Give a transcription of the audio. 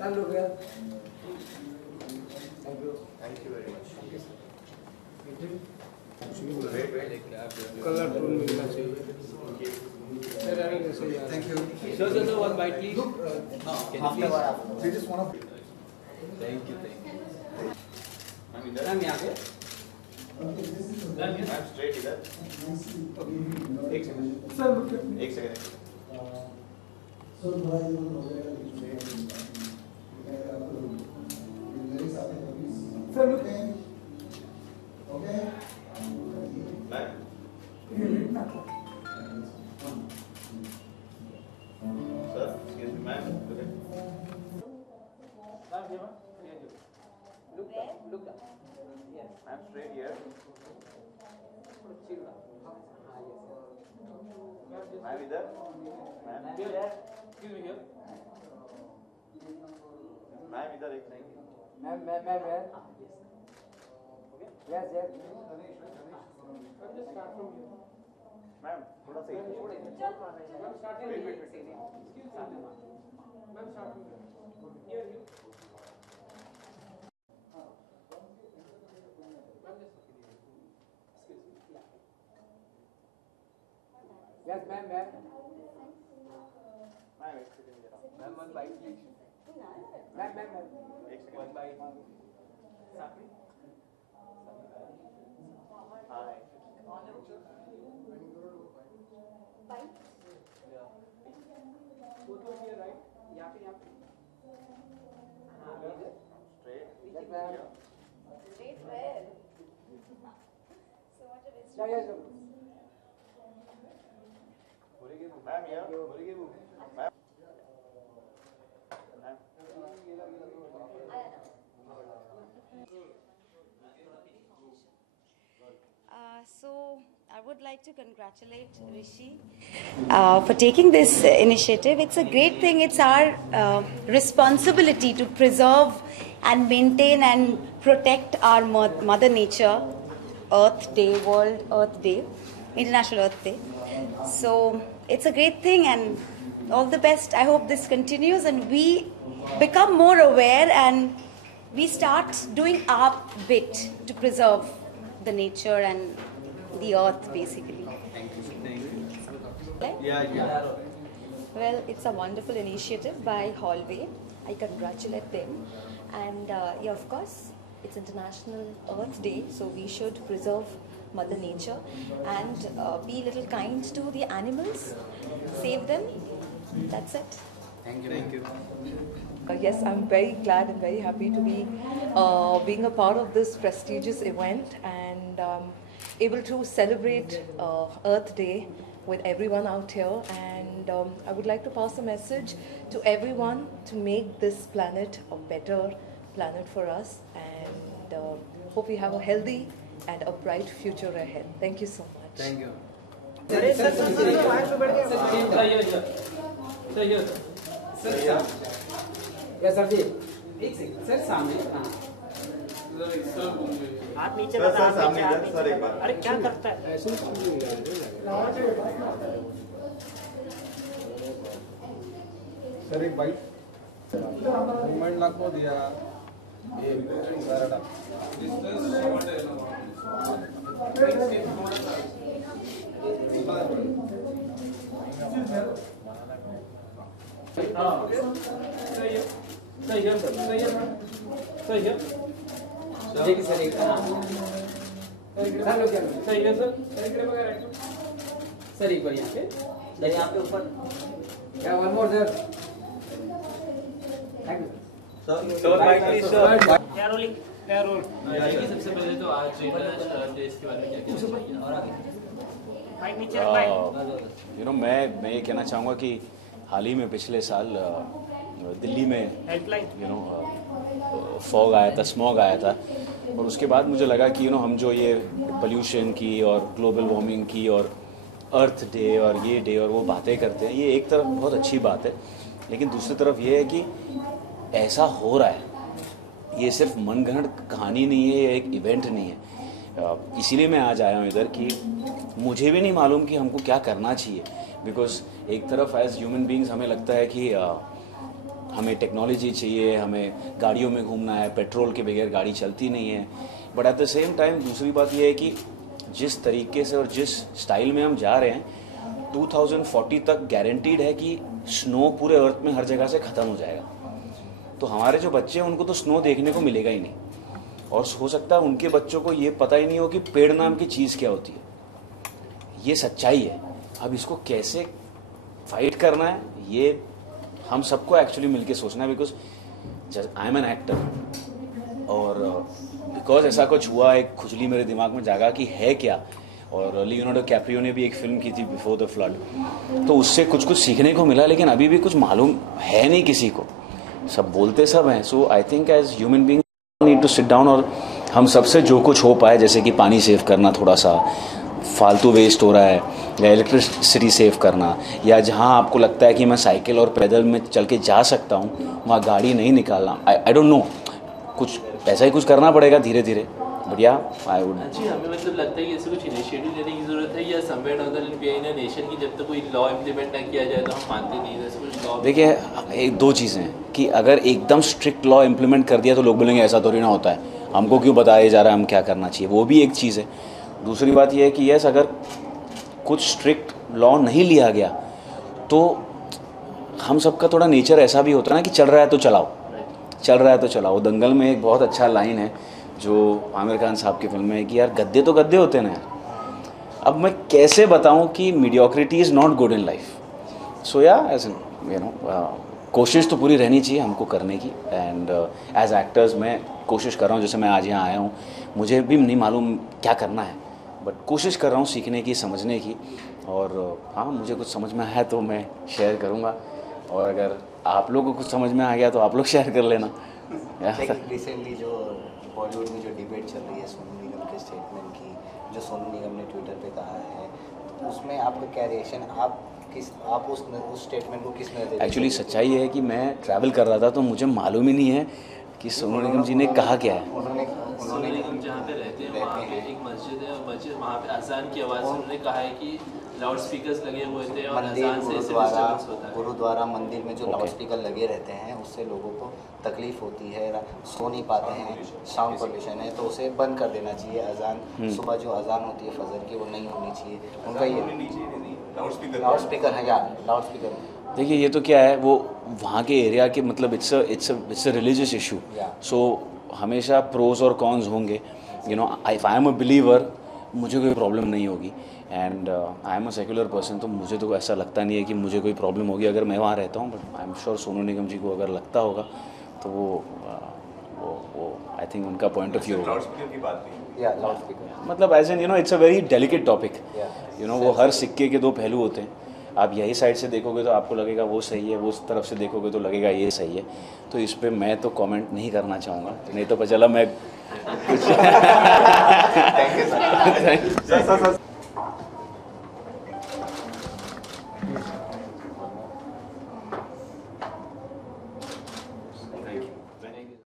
चालू गया। Thank you very much. Colourful मिलना चाहिए। Thank you. Sir, one bite please. Look, they just want to. Thank you. Ma'am यहाँ पे। Ma'am straight इधर। एक second. Sir, look at me. एक second. Sir, look at me. Ma'am. Sir, excuse me, ma'am. Look. Yes. Ma'am straight here. Ma'am इधर। Ma'am Excuse me here. Ma'am इधर एक second. Ma'am. Yes. Just start from here. Ma'am थोड़ा सा Ma'am, start from Wait. here. Excuse me. Ma'am, start from here. Here. Ma'am, just excuse me. Yes, ma'am. Ma'am एक second जरा। Ma'am, one bite please. Ma'am. एक second. One bite. Sakri. Hi. Both of you right? यहाँ पे. हाँ, इधर. Straight. Yes, ma'am. Straight where? So much of history. Yes. Ma'am here. Ma'am. Ma'am. So I would like to congratulate Rishi for taking this initiative. It's a great thing. It's our responsibility to preserve and maintain and protect our Mother Nature. Earth Day, World Earth Day, International Earth Day. So it's a great thing, and all the best. I hope this continues and we become more aware and we start doing our bit to preserve the nature and the earth, basically. Thank you. Yeah. Well, it's a wonderful initiative by Hallway. I congratulate them. And yeah, of course, it's International Earth Day, so we should preserve Mother Nature and be a little kind to the animals, save them. That's it. Thank you. Yes, I'm very glad and very happy to be being a part of this prestigious event and able to celebrate Earth Day with everyone out here. And I would like to pass a message to everyone to make this planet a better planet for us, and hope we have a healthy and a bright future ahead. Thank you so much. Thank you. Sir. Yes, sir. एक second sir सामने हाँ हाथ नीचे sir, लगा, sir, सामने हाथ इधर, नीचे, सर, एक बार। अरे क्या करता है? सर एक बाइट मूवमेंट लाखो दिया सर एक बार यहाँ पे ऊपर क्या वन मोर सर क्या रोलिंग? सबसे पहले तो आज इंटरनेशनल अर्थ डे इसके बारे में क्या चाहिए और आगे भाई नीचे रख भाई। मैं ये कहना चाहूँगा कि हाल ही में पिछले साल दिल्ली में हेल्पलाइन फॉग आया था, स्मॉग आया था, और उसके बाद मुझे लगा कि हम जो ये पोल्यूशन की और ग्लोबल वार्मिंग की और अर्थ डे और ये डे और वो बातें करते हैं, ये एक तरफ बहुत अच्छी बात है, लेकिन दूसरी तरफ ये है कि ऐसा हो रहा है, ये सिर्फ मनगढ़ंत कहानी नहीं है, ये एक इवेंट नहीं है। इसीलिए मैं आज आया हूँ इधर कि मुझे भी नहीं मालूम कि हमको क्या करना चाहिए, बिकॉज एक तरफ एज ह्यूमन बीइंग्स हमें लगता है कि हमें टेक्नोलॉजी चाहिए, हमें गाड़ियों में घूमना है, पेट्रोल के बगैर गाड़ी चलती नहीं है। But at the same time दूसरी बात यह है कि जिस तरीके से और जिस स्टाइल में हम जा रहे हैं 2040 तक गारंटीड है कि स्नो पूरे अर्थ में हर जगह से ख़त्म हो जाएगा। तो हमारे जो बच्चे हैं उनको तो स्नो देखने को मिलेगा ही नहीं, और हो सकता है उनके बच्चों को ये पता ही नहीं हो कि पेड़ नाम की चीज़ क्या होती है। ये सच्चाई है। अब इसको कैसे फाइट करना है ये हम सबको एक्चुअली मिलके सोचना है, because I am an actor और बिकॉज ऐसा कुछ हुआ, एक खुजली मेरे दिमाग में जागा कि है क्या। और लियोनार्डो कैप्रियो ने भी एक फिल्म की थी बिफोर द फ्लड, तो उससे कुछ कुछ सीखने को मिला, लेकिन अभी भी कुछ मालूम है नहीं किसी को, सब बोलते सब हैं। So I think as human being need to sit down और हम सबसे जो कुछ हो पाए, जैसे कि पानी सेव करना, थोड़ा सा फालतू वेस्ट हो रहा है, या इलेक्ट्रिसिटी सेव करना, या जहाँ आपको लगता है कि मैं साइकिल और पैदल में चल के जा सकता हूँ वहाँ गाड़ी नहीं निकालना। आई डोंट नो, कुछ ऐसा ही कुछ करना पड़ेगा धीरे धीरे। बढ़िया आई वुड। जी हमें मतलब लगता है कि ऐसे कुछ इनिशिएटिव लेने की जरूरत है, या somewhere other in a nation की जब तक कोई लॉ इम्प्लीमेंट ना किया जाए तो हम मानते नहीं है। ऐसे कुछ लॉ देखिए एक दो चीज़ें हैं कि अगर एकदम स्ट्रिक्ट लॉ इम्प्लीमेंट कर दिया तो लोग बोलेंगे ऐसा थोड़ी ना होता है, हमको क्यों बताया जा रहा है हम क्या करना चाहिए, वो भी एक चीज़ है। दूसरी बात यह है कि यस अगर कुछ स्ट्रिक्ट लॉ नहीं लिया गया तो हम सबका थोड़ा नेचर ऐसा भी होता है ना कि चल रहा है तो चलाओ, चल रहा है तो चलाओ। दंगल में एक बहुत अच्छा लाइन है जो आमिर खान साहब की फिल्म में है कि यार गद्दे तो गद्दे होते हैं ना यार। अब मैं कैसे बताऊं कि mediocrity is not good in life. So या एज यू नो कोशिश तो पूरी रहनी चाहिए हमको करने की, एंड एज एक्टर्स मैं कोशिश कर रहा हूँ। जैसे मैं आज यहाँ आया हूँ, मुझे भी नहीं मालूम क्या करना है, बट कोशिश कर रहा हूँ सीखने की, समझने की। और हाँ मुझे कुछ समझ में आया तो मैं शेयर करूँगा, और अगर आप लोगों को कुछ समझ में आ गया तो आप लोग शेयर कर लेना। रिसेंटली जो बॉलीवुड में जो डिबेट चल रही है सोनू निगम के स्टेटमेंट की, जो सोनू निगम ने ट्विटर पे कहा है, तो उसमें आपका क्या रिएक्शन, आप उस स्टेटमेंट को किस नज़र? एक्चुअली सच्चाई है कि मैं ट्रैवल कर रहा था तो मुझे मालूम ही नहीं है कि सोनू निगम जी ने कहा क्या है। सोनू निगम जहाँ पे रहते हैं वहाँ पे एक मस्जिद है, और मस्जिद वहाँ पे अजान की आवाज़ उन्होंने कहा है कि लाउड स्पीकर्स लगे हुए थे और अजान से डिस्टर्बेंस होता है। गुरुद्वारा मंदिर में जो लाउड स्पीकर लगे रहते हैं उससे लोगों को तकलीफ होती है, सो नहीं पाते हैं, साउंड पोल्यूशन है, तो उसे बंद कर देना चाहिए। अजान सुबह जो अजान होती है फजर की वो नहीं होनी चाहिए। उनका ये लाउड स्पीकर है, लाउड स्पीकर। देखिए ये तो क्या है, वो वहाँ के एरिया के मतलब इट्स अ रिलीजियस इशू। सो हमेशा प्रोज और कॉन्स होंगे। You know if I am a believer मुझे कोई प्रॉब्लम नहीं होगी, and I am a secular person, तो मुझे तो ऐसा लगता नहीं है कि मुझे कोई प्रॉब्लम होगी अगर मैं वहाँ रहता हूँ। But I am sure Sonu Nigam ji को अगर लगता होगा तो वो आई थिंक उनका पॉइंट ऑफ व्यू होगा। मतलब as an you know it's a very delicate topic. You know वो हर सिक्के के दो पहलू होते हैं। आप यही साइड से देखोगे तो आपको लगेगा वो सही है, वो उस तरफ से देखोगे तो लगेगा ये सही है। तो इस पर मैं तो कमेंट नहीं करना चाहूँगा, नहीं तो पता चला मैं कुछ